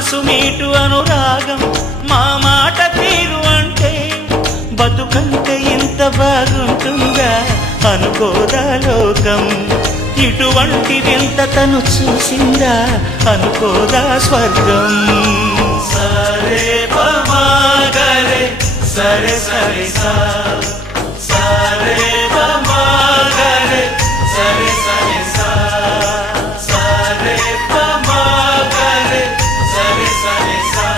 మనసు మీటు అనురాగం మా మాట తీరు అంటే బతుకంటే ఇంత బాగుంటుందా అనుకోదా లోకం ఇటువంటి వింత తను చూసిందా అనుకోదా స్వర్గం సరే పమాగరే సరే సరే సా సరే పమాగరే సరే సరే సా సరే పమాగరే సరే సరే సా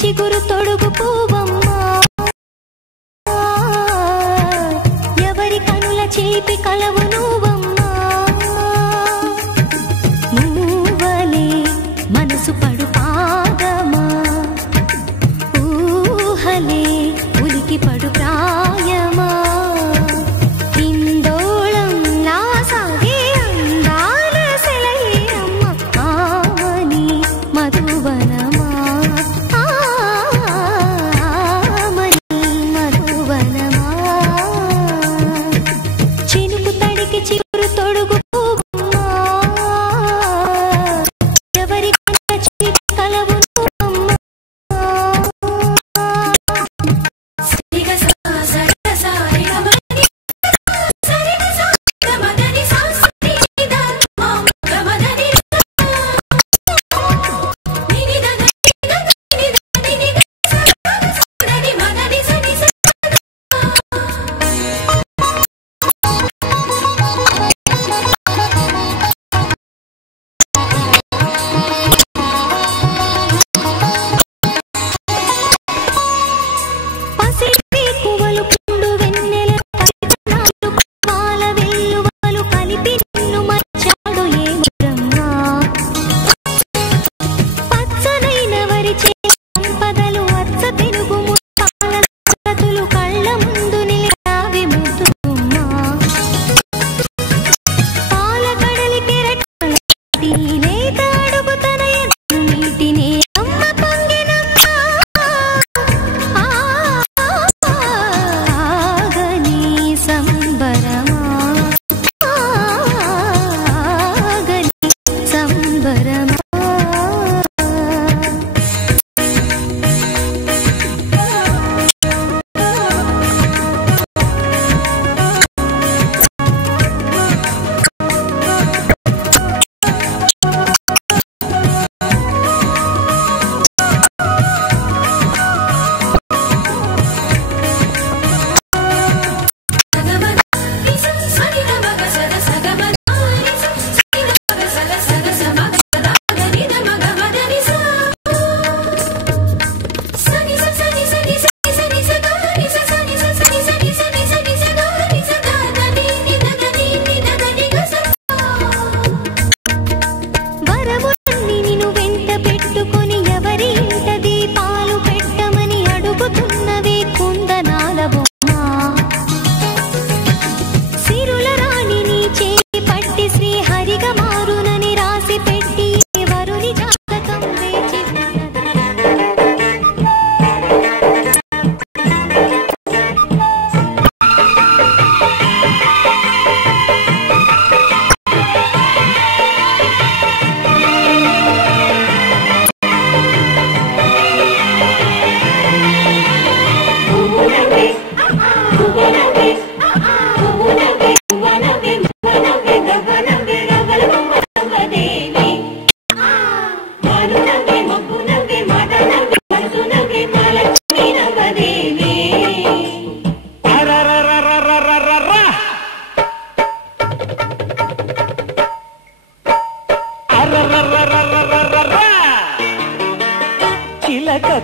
చిగురు తొడుగు పూవమ్మా ఎవరి కనుల చేపి కలవు నువ్వమ్మా నువ్వలే మనసు పడు పాదమా ఊహలే ఉలికి పడు ప్రాయమా ఇందోళం నా సాగే అందాల సెలయేరమ్మ ఆమని మధువనమా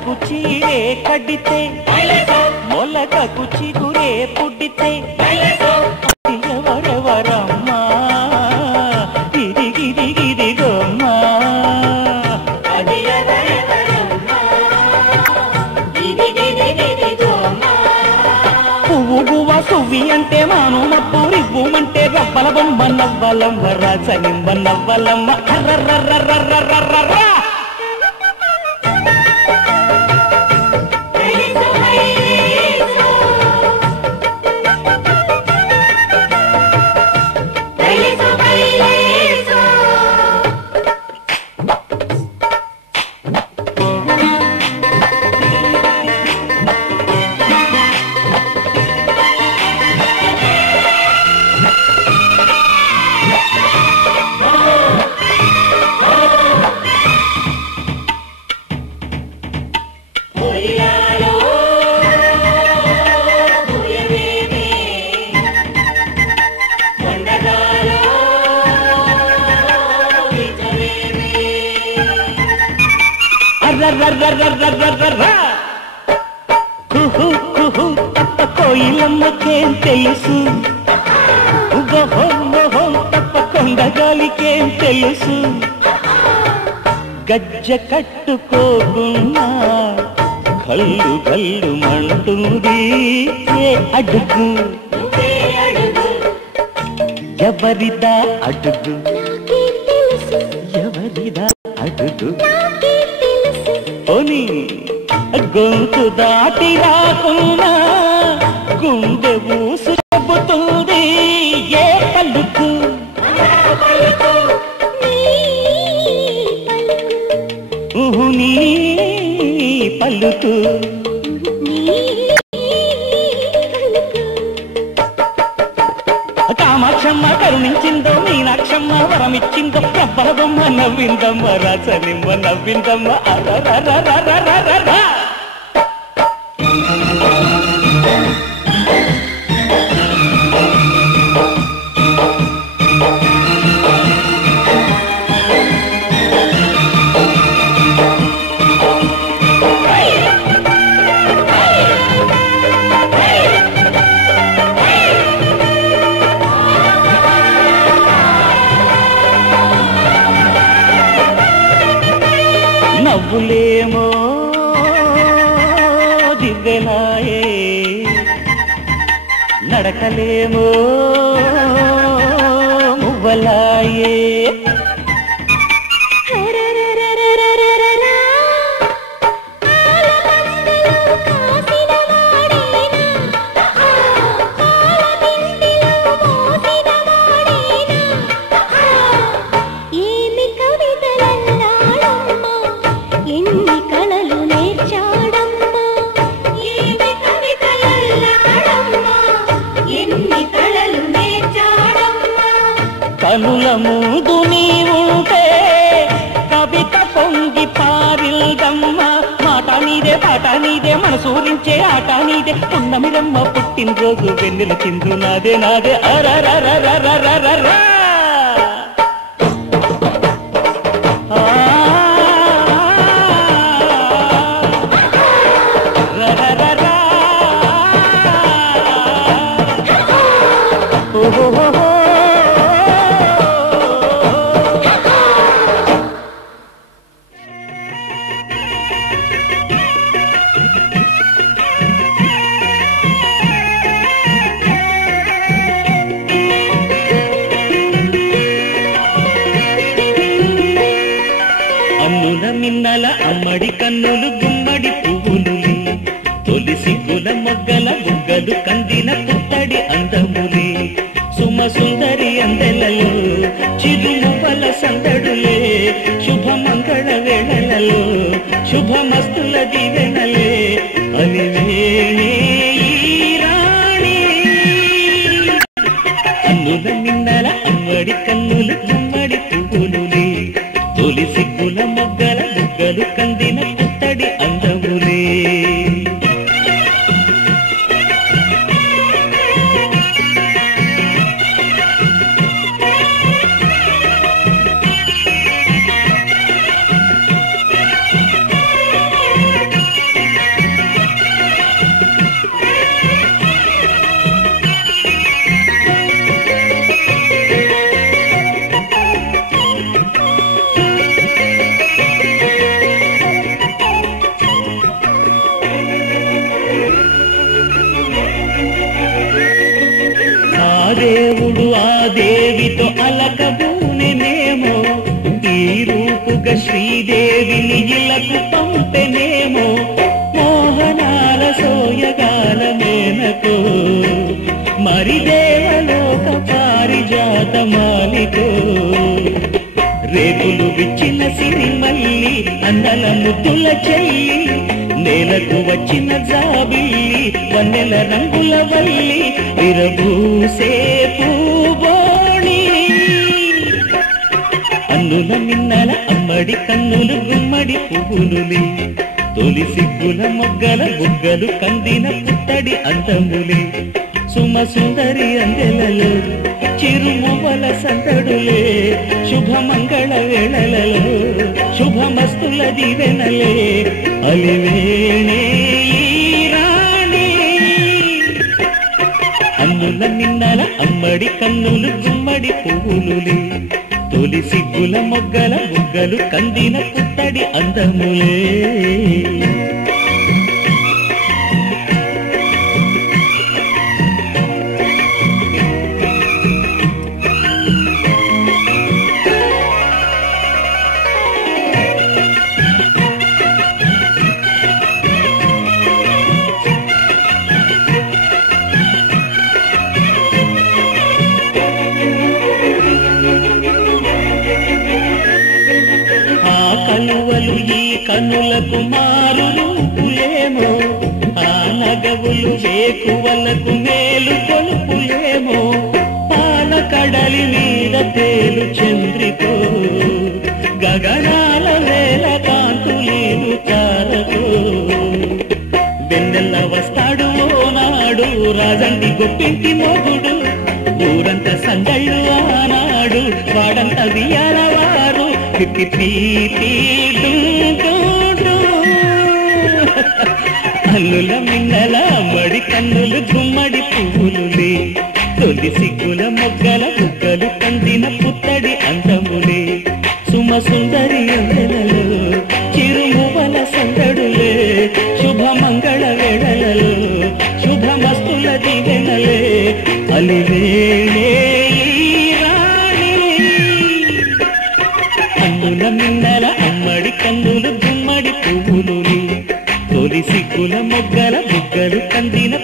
మొలకకు చీరే కడితే మొలకకు చిగురే పుడితే ఎవరెవరమ్మా గిరిగిరిగిరిగమ్మా పువ్వు గువ్వ సువ్వి అంటే మాను మప్పు రివ్వుమంటే రవ్వల బొమ్మ నవ్వలమ్మ రాజనిమ్మ నవ్వలమ్మ అర్రర్రర్రర్రర్రర్రర్రా తప్ప కోయిలమ్మకేం తెలుసు తప్ప కొండగాలికేం తెలుసు గజ్జ కట్టుకోకున్నా కళ్ళు కళ్ళు మంటుంది ఏ అడుగు ఎవరిదా అడుగు ఎవరిదా అడుగు పోనీ గొంతు దాటి రాకున్నా గుండె ఊసు చెబుతుంది ఏ పలుకు నీ పలుకు కామాక్షమ్మ కరుణించిందో మీనాక్షమ్మ వరమిచ్చిందో రబ్బల బొమ్మ నవ్విందమ్మ రాజనిమ్మ నవ్విందమ్మ అరరరరరరరరరా నవ్వులేమో దివ్వెలాయే నడకలేమో మువ్వలాయే కనుల ముందు నీవుంటే కవిత పొంగి పారిల్దమ్మ మాట నీదే పాట నీదే మనసూరించే ఆట నీదే పున్నమిరమ్మ పుట్టినరోజు వెన్నెల చిందు నాదే నాదే అరరరరరరరరా మిన్నల అమ్మడి కన్నులు గుమ్మడి పువ్వులులి తొలి సిగ్గుల మొగ్గల బుగ్గలు కందిన పుట్టడి అందములి సుమ సుందరి అందెలలో చిరుమువ్వల సందడులే శుభమంగళ వేళలలో శుభమస్తుల దీవెనలే అలివేణి రాణి అన్నుల మిన్నల అమ్మడి కన్నులు గుమ్మడి పువ్వులులి తొలి సిగ్గుల మొగ్గల బుగ్గలు కందిన పుట్టడి అందములే ఆ దేవితో అలకబూనెనేమో, ఈ రూపుగా శ్రీదేవిని ఇలకు పంపెనేమో, మోహనాల సోయగాల మేనకో, మరి దేవలోక పారిజాత మాలికో. రేకులు విచ్చిన సిరిమల్లి అందల ముద్దుల చెల్లి, నేలకు వచ్చిన జాబిల్లి వన్నెల రంగుల వల్లి, విరబూసే పూబోణి. అన్నుల మిన్నల అమ్మడి కన్నులు గుమ్మడి పువ్వులులే, తొలి సిగ్గుల మొగ్గల బుగ్గలు కందిన పుత్తడి అందములే, సుమ సుందరి అందెలలో చిరుమువల సందడులే, శుభమంగళ వేళలలో శుభమస్తుల దివెనలే, అలివేణే ఈ రాణి. అన్నుల నిన్నల అమ్మడి కన్నులు గుమ్మడి పువ్వులులే, తొలి సిగ్గుల మొగ్గల బుగ్గలు కందిన పుత్తడి అందములే. కలువలు ఈ కనులకు మారు రూపులేమో, ఆ నగవులు వేకువలకు మేలు కొలుపులేమో, పాల కడలి మీద తేలు చంద్రికో, గగనాల వేల కాంతులీలు తారకో. వెన్నెల్ల వస్తాడు ఓనాడు రాజంటి గొప్పింటి మొగుడు, ఊరంత సందళ్ళు ఆనాడు వాడంత వియాలవారు. అల్లుల మిన్నల మడి కన్నులు గుమ్మడి పువ్వులులే, తొలి సిగ్గుల మొగ్గల బుగ్గలు కందిన పుత్తడి అందములే, సుమ సుందరి అందెలలో చిరుమువల సందడులే, శుభమంగళ వేళలలో శుభమస్తుల దివెనలే, అలివేణే అన్నుల మిన్నల అమ్మడి కన్నులు గుమ్మడి పువ్వులులే, తొలి సిగ్గుల మొగ్గల బుగ్గలు కందిన